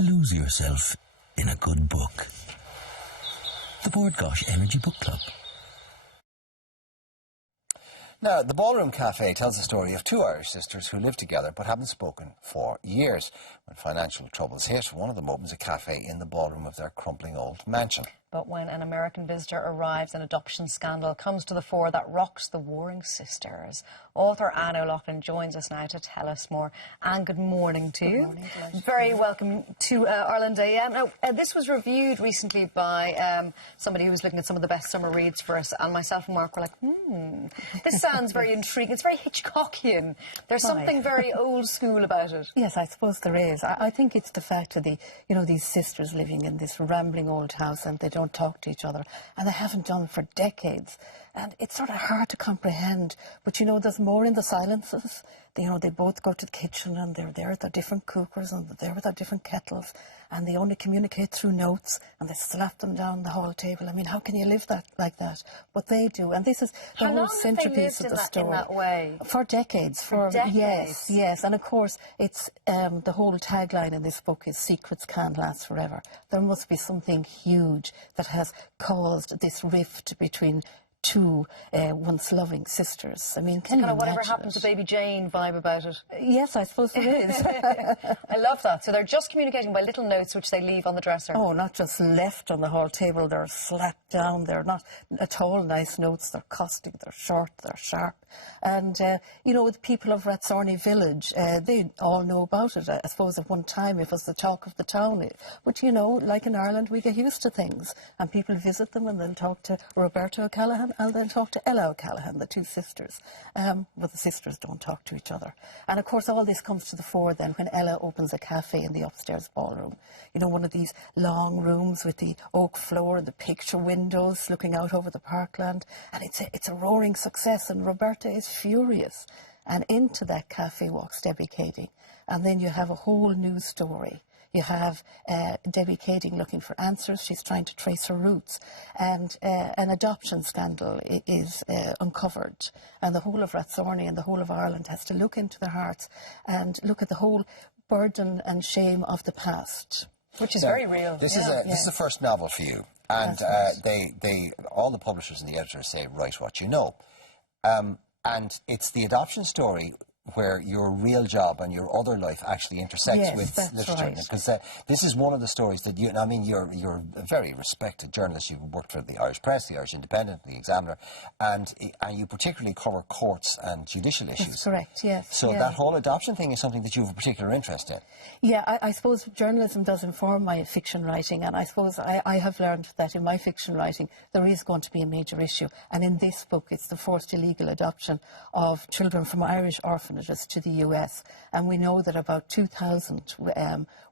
Lose yourself in a good book. The Bord Gáis Energy Book Club. Now, the Ballroom Cafe tells the story of two Irish sisters who live together but haven't spoken for years. When financial troubles hit, one of them opens a cafe in the ballroom of their crumbling old mansion. But when an American visitor arrives, an adoption scandal comes to the fore that rocks the warring sisters. Author Anne O'Loughlin joins us now to tell us more. Anne, good morning to you. Good morning. Very welcome to Ireland AM. Now, this was reviewed recently by somebody who was looking at some of the best summer reads for us, and myself and Mark were like, this sounds very intriguing. It's very Hitchcockian. There's something very old school about it. Yes, I suppose there is. I think it's the fact of these sisters living in this rambling old house and they don't talk to each other, and they haven't done for decades. And it's sort of hard to comprehend, but there's more in the silences. They both go to the kitchen and they're there at their different cookers and they're there with their different kettles, and they only communicate through notes and they slap them down the hall table. I mean, how can you live like that? But they do, and this is the whole centrepiece of the story. In that way? For decades. Yes, and of course it's the whole tagline in this book is "Secrets can't last forever." There must be something huge that has caused this rift between two once loving sisters. I mean, can you imagine whatever happened to Baby Jane vibe about it? Yes, I suppose there is. I love that. So they're just communicating by little notes which they leave on the dresser. Oh, not just left on the hall table, they're slapped down. They're not at all nice notes. They're caustic, they're short, they're sharp. And, the people of Rathsorney village, they all know about it. I suppose at one time it was the talk of the town. But, like in Ireland, we get used to things. And people visit them and they'll talk to Roberta O'Callaghan and they'll talk to Ella O'Callaghan, the two sisters. But the sisters don't talk to each other. And, of course, all this comes to the fore then when Ella opens a cafe in the upstairs ballroom. One of these long rooms with the oak floor and the picture windows looking out over the parkland. And it's a roaring success, and Roberta is furious. And into that cafe walks Debbie Kading. And then you have a whole new story. You have Debbie Kading looking for answers. She's trying to trace her roots. And an adoption scandal is uncovered. And the whole of Rathsorney and the whole of Ireland has to look into their hearts and look at the whole burden and shame of the past. Which is very real. This is the first novel for you. And they all the publishers and the editors say, write what you know. And it's the adoption story where your real job and your other life actually intersects with literature. Right. Because this is one of the stories that you're a very respected journalist. You've worked for the Irish Press, the Irish Independent, the Examiner, and you particularly cover courts and judicial issues. That's correct, yes. So that whole adoption thing is something that you have a particular interest in. Yeah, I suppose journalism does inform my fiction writing, and I suppose I have learned that in my fiction writing there is going to be a major issue. And in this book it's the forced illegal adoption of children from Irish orphanages to the US, and we know that about 2,000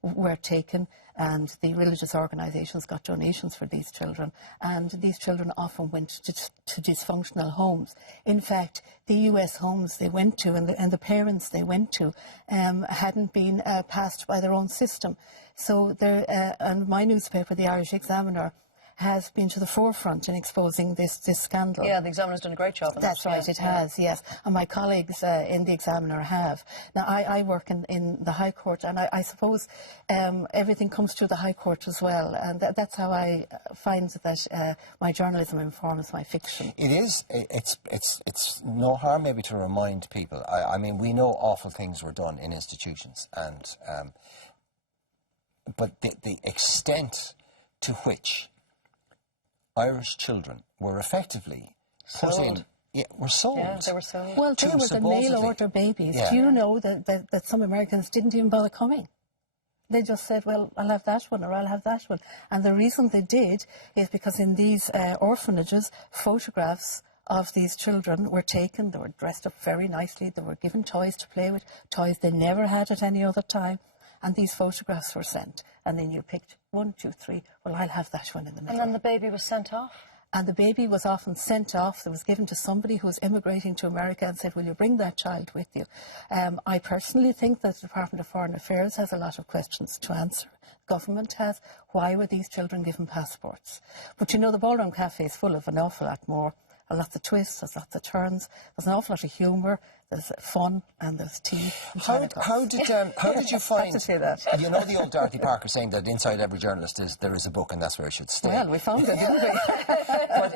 were taken, and the religious organisations got donations for these children, and these children often went to dysfunctional homes. In fact, the US homes they went to and the parents they went to hadn't been passed by their own system. So and my newspaper, the Irish Examiner, has been to the forefront in exposing this scandal. Yeah, the Examiner's done a great job on That's right, it has, yes. And my colleagues in the Examiner have. Now, I work in the High Court, and I suppose everything comes to the High Court as well, and that's how I find that my journalism informs my fiction. It is. It's no harm maybe to remind people. I mean, we know awful things were done in institutions, and but the extent to which Irish children were effectively put in. Yeah, were sold. Yeah, they were sold. Well, they were the mail-order babies. Yeah. Do you know that some Americans didn't even bother coming? They just said, well, I'll have that one or I'll have that one. And the reason they did is because in these orphanages, photographs of these children were taken. They were dressed up very nicely. They were given toys to play with, toys they never had at any other time. And these photographs were sent. And then you picked 1, 2, 3. Well, I'll have that one in the middle. And then the baby was sent off? And the baby was often sent off. It was given to somebody who was immigrating to America and said, will you bring that child with you? I personally think that the Department of Foreign Affairs has a lot of questions to answer. Government has. Why were these children given passports? But the Ballroom Cafe is full of an awful lot more. lots of twists, there's lots of turns, there's an awful lot of humour, there's fun, and there's tea. How did you find? to say that. You know the old Dorothy Parker saying that inside every journalist there is a book, and that's where it should stay. Well, we found it, didn't we? But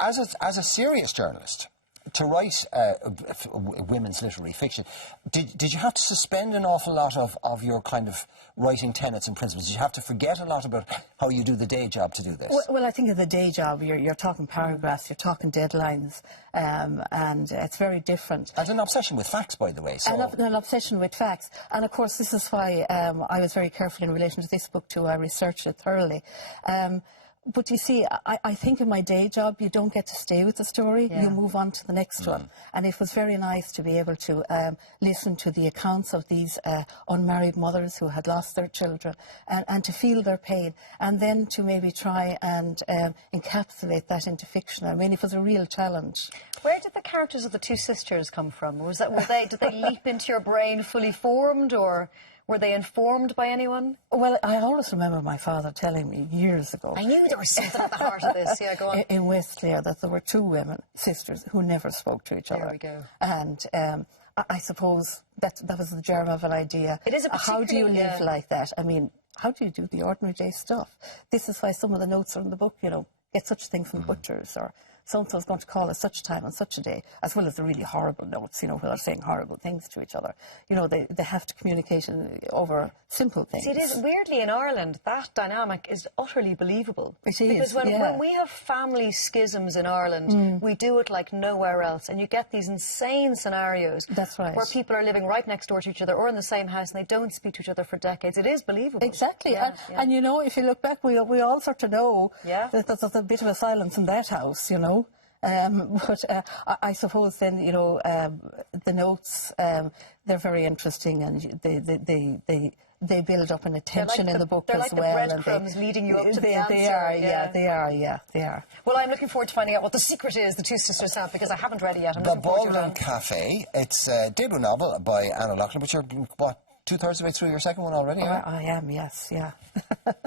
as a serious journalist, to write women's literary fiction, did you have to suspend an awful lot of your kind of writing tenets and principles? Did you have to forget a lot about how you do the day job to do this? Well, I think in the day job, you're talking paragraphs, you're talking deadlines, and it's very different. And an obsession with facts, by the way. So. An obsession with facts. And of course, this is why I was very careful in relation to this book too. I researched it thoroughly. But you see, I think in my day job, you don't get to stay with the story. Yeah. You move on to the next one. And it was very nice to be able to listen to the accounts of these unmarried mothers who had lost their children and to feel their pain, and then to maybe try and encapsulate that into fiction. I mean, it was a real challenge. Where did the characters of the two sisters come from? Did they leap into your brain fully formed, or were they informed by anyone? Well, I always remember my father telling me years ago. I knew there was something at the heart of this. Yeah, go on. In West Clare, that there were two women, sisters, who never spoke to each other. There we go. And I suppose that was the germ of an idea. It is a How do you live like that? I mean, how do you do the ordinary day stuff? This is why some of the notes are in the book, you know, get such a thing from butchers, or so-and-so's going to call at such time on such a day, as well as the really horrible notes, you know, where they're saying horrible things to each other. You know, they have to communicate over simple things. See, it is, weirdly, in Ireland, that dynamic is utterly believable. It is, because when we have family schisms in Ireland, we do it like nowhere else, and you get these insane scenarios. That's right. Where people are living right next door to each other or in the same house, and they don't speak to each other for decades. It is believable. Exactly. And you know, if you look back, we all sort of know that there's a bit of a silence in that house, you know. But I suppose then, you know, the notes, they're very interesting, and they build up an attention in the book as well. They're like the breadcrumbs leading you up to the answer. They are. Well, I'm looking forward to finding out what the secret is the two sisters have, because I haven't read it yet. The Ballroom Cafe. It's a debut novel by Anna Loughlin, but you're, what, two-thirds of the way through your second one already? I am, yes, yeah.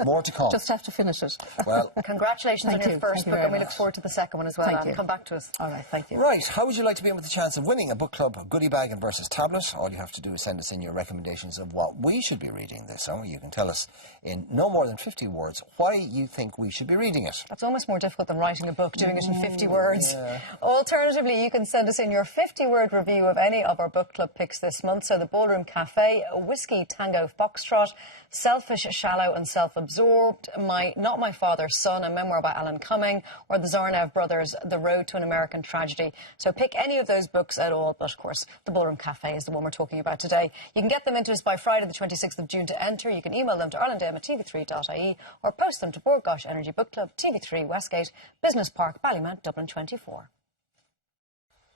More to come. Just have to finish it. Well, congratulations on your first book, and we look forward to the second one as well. Thank you. Come back to us. All right, thank you. Right, how would you like to be in with the chance of winning a book club goodie bag and versus tablet? All you have to do is send us in your recommendations of what we should be reading this summer. You can tell us in no more than 50 words why you think we should be reading it. That's almost more difficult than writing a book, doing it in 50 words. Yeah. Alternatively, you can send us in your 50-word review of any of our book club picks this month. So The Ballroom Cafe, Whiskey Tango Foxtrot, Selfish, Shallow and Self-Absorbed, Not My Father's Son, a memoir by Alan Cumming, or the Zarnev Brothers, The Road to an American Tragedy. So pick any of those books at all, but of course The Ballroom Cafe is the one we're talking about today. You can get them into us by Friday the 26th of June to enter. You can email them to irelandaim@tv3.ie or post them to Bord Gáis Energy Book Club, TV3 Westgate, Business Park, Ballymount, Dublin 24.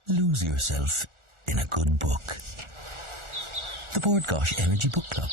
Lose yourself in a good book. The Bord Gáis Energy Book Club.